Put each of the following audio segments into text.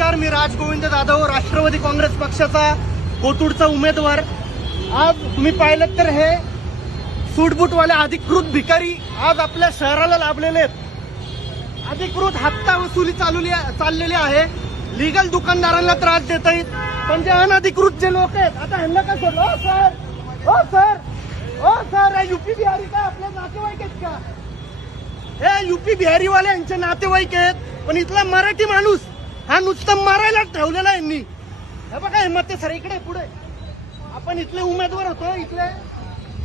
नमस्कार, मी राजगोविंद जाधव, राष्ट्रवादी काँग्रेस पक्षाचा कोथरूडचा उमेदवार। आज तुम्ही पाहिलं तर हे सूटबूटवाले अधिकृत भिकारी आज आपल्या शहराला लाभलेले आहेत। अधिकृत हप्ता वसुली चाललेली आहे। लीगल दुकानदारांना त्रास देत आहेत, पण जे अनधिकृत जे लोक आहेत आता ह्यांना काय सोडलं? ओ सर, ओ सर, ओ सर, यूपी बिहारी का आपले नातेवाईक आहेत का? हे यूपी बिहारीवाले यांचे नातेवाईक आहेत, पण इथला मराठी माणूस हा नुसतं मारायला ठेवलेला यांनी। हे बघा, हे मते सर इकडे पुढे, आपण इथले उमेदवार होतो, इथले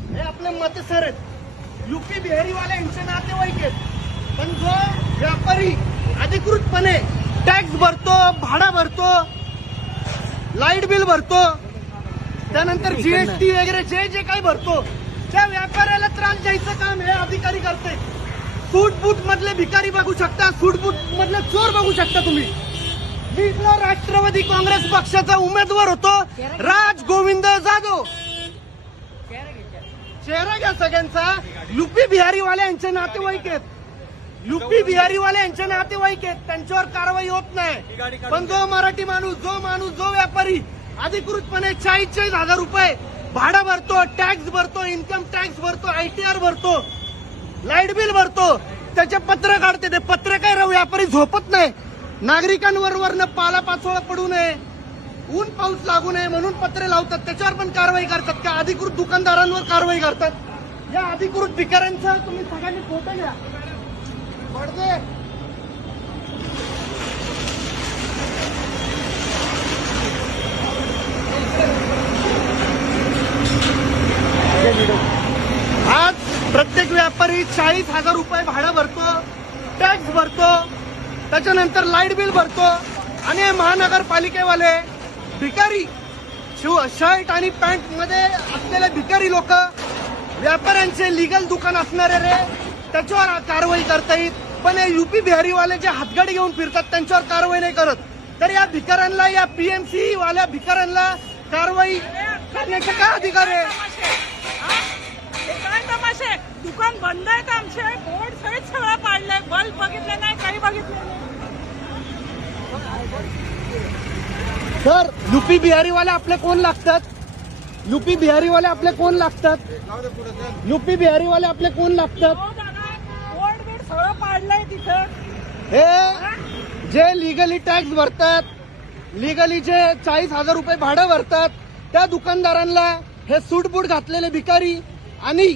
हे आपले मते सर आहेत, यूपी बिहारीवाले यांचे नातेवाईक आहेत। पण जो व्यापारी अधिकृतपणे टॅक्स भरतो, भाडा भरतो, लाईट बिल भरतो, त्यानंतर जीएसटी वगैरे जे जे काही भरतो, त्या व्यापाऱ्याला त्रास द्यायचं काम हे अधिकारी करते। सूटबूट मधले भिकारी बघू शकता, सूटबूट मधले चोर बघू शकता तुम्ही। मी इथला राष्ट्रवादी काँग्रेस पक्षाचा उमेदवार होतो, राजगोविंद जाधव। चेहरा घ्या सगळ्यांचा। यूपी बिहारीवाले यांचे नातेवाईक आहेत, यूपी बिहारीवाले यांचे नातेवाईक आहेत, त्यांच्यावर कारवाई होत नाही। पण जो मराठी माणूस, जो व्यापारी अधिकृतपणे 40,000 रुपये भाडा भरतो, टॅक्स भरतो, इन्कम टॅक्स भरतो, ITR भरतो, लाईट बिल भरतो, त्याचे पत्र काढते। ते पत्र काय व्यापारी झोपत नाही, नागरिकांवर पाला पाचोळा पडू नये, ऊन पाऊस लागू नये म्हणून पत्रे लावतात, त्याच्यावर पण कारवाई करतात का? अधिकृत दुकानदारांवर कारवाई करतात। या अधिकृत भिकाऱ्यांचा तुम्ही सगळ्यांनी फोटो घ्या, पडदे आज प्रत्येक व्यापारी 40,000 रुपये भाडं भरतो, टॅक्स भरतो, त्याच्यानंतर लाईट बिल भरतो, आणि महानगरपालिकेवाले भिकारी शर्ट आणि पॅन्ट मध्ये असलेले भिकारी लोक व्यापाऱ्यांचे लीगल दुकान असणारे रे त्याच्यावर कारवाई करतायत। पण हे यूपी बिहारीवाले जे हातगाडी घेऊन फिरतात त्यांच्यावर कारवाई नाही करत। तर या भिकाऱ्यांना, या PMC वाल्या भिकाऱ्यांना कारवाई करण्याचा काय अधिकार आहे? काय तमाशे, दुकान बंद आहेत आमचे, बोर्ड सहित सगळं पाडलंय, बल्ब बघितले नाही, काही बघितलं नाही। सर, यूपी बिहारीवाले आपले कोण लागतात? यूपी बिहारीवाले आपले कोण लागतात? यूपी बिहारीवाले आपले कोण लागतात? बोर्ड बीड सगळं पाडलंय तिथं। हे जे लिगली टॅक्स भरतात, लिगली जे 40,000 रुपये भाडं भरतात, त्या दुकानदारांना हे सूटबूट घातलेले भिकारी आणि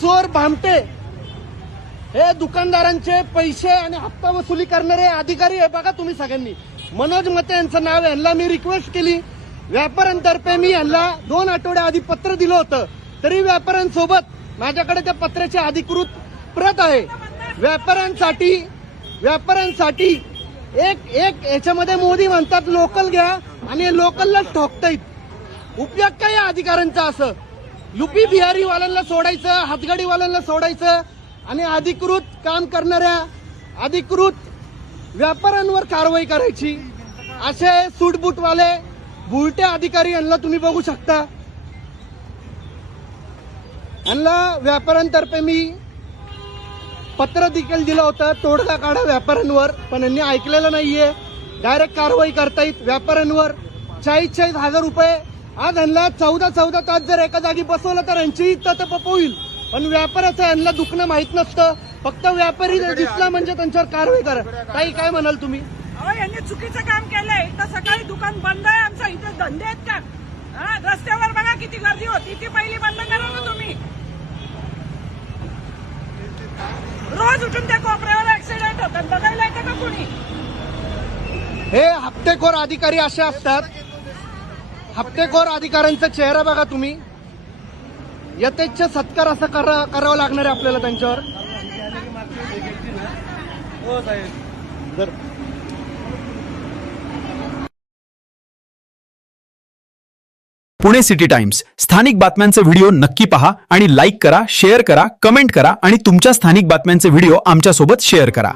चोर भामटे हे दुकानदारांचे पैसे आणि हप्ता वसुली करणारे अधिकारी आहे। बघा तुम्ही सगळ्यांनी, मनोज मते यांचं नाव आहे। यांना मी रिक्वेस्ट केली, व्यापाऱ्यांतर्फे मी यांना 2 आठवड्या आधी पत्र दिलं होतं, तरी व्यापाऱ्यांसोबत माझ्याकडे त्या पत्राची अधिकृत प्रत आहे। व्यापाऱ्यांसाठी एक याच्यामध्ये मोदी म्हणतात लोकल घ्या, आणि लोकललाच ठोकतायत। उपयोग काय या अधिकाऱ्यांचा? असं यूपी बिहारीवाल्यांना सोडायचं, हातगाडीवाल्यांना सोडायचं, आणि अधिकृत काम करणाऱ्या अधिकृत व्यापाऱ्यांवर कारवाई करायची। असे सूटबूटवाले भुलटे अधिकारी यांना तुम्ही बघू शकता। यांना व्यापाऱ्यांतर्फे मी पत्र देखील दिलं होतं, तोडगा काढा व्यापाऱ्यांवर, पण यांनी ऐकलेलं नाहीये। डायरेक्ट कारवाई करतायत व्यापाऱ्यांवर। 40,000 रुपये आज यांना 14 तास जर एका जागी बसवलं तर यांची ततपप होईल, पण व्यापाऱ्याचं यांना दुखणं माहित नसतं। फक्त व्यापारी दिसला म्हणजे त्यांच्यावर कारवाई करा। काही काय म्हणाल तुम्ही? यांनी चुकीचं काम केलंय। इथं सकाळी दुकान बंद आहे आमचं, इथे धंदे आहेत का? रस्त्यावर बघा किती गर्दी होती, ती पहिली बंद करा ना तुम्ही। रोज उठून त्या कोपऱ्यावर ऍक्सिडेंट होतात, बघायला येतं का कोणी? हे हप्तेखोर अधिकारी असे असतात। हप्तेखोर अधिकाऱ्यांचा चेहरा बघा तुम्ही, यथेच्छ सत्कार असं करावं लागणार आहे आपल्याला त्यांच्यावर। पुणे सिटी टाइम्स स्थानिक बातम्यांचे व्हिडिओ नक्की पहा आणि लाईक करा, शेअर करा, कमेंट करा आणि तुमच्या स्थानिक बातम्यांचे व्हिडिओ आमच्यासोबत शेअर करा।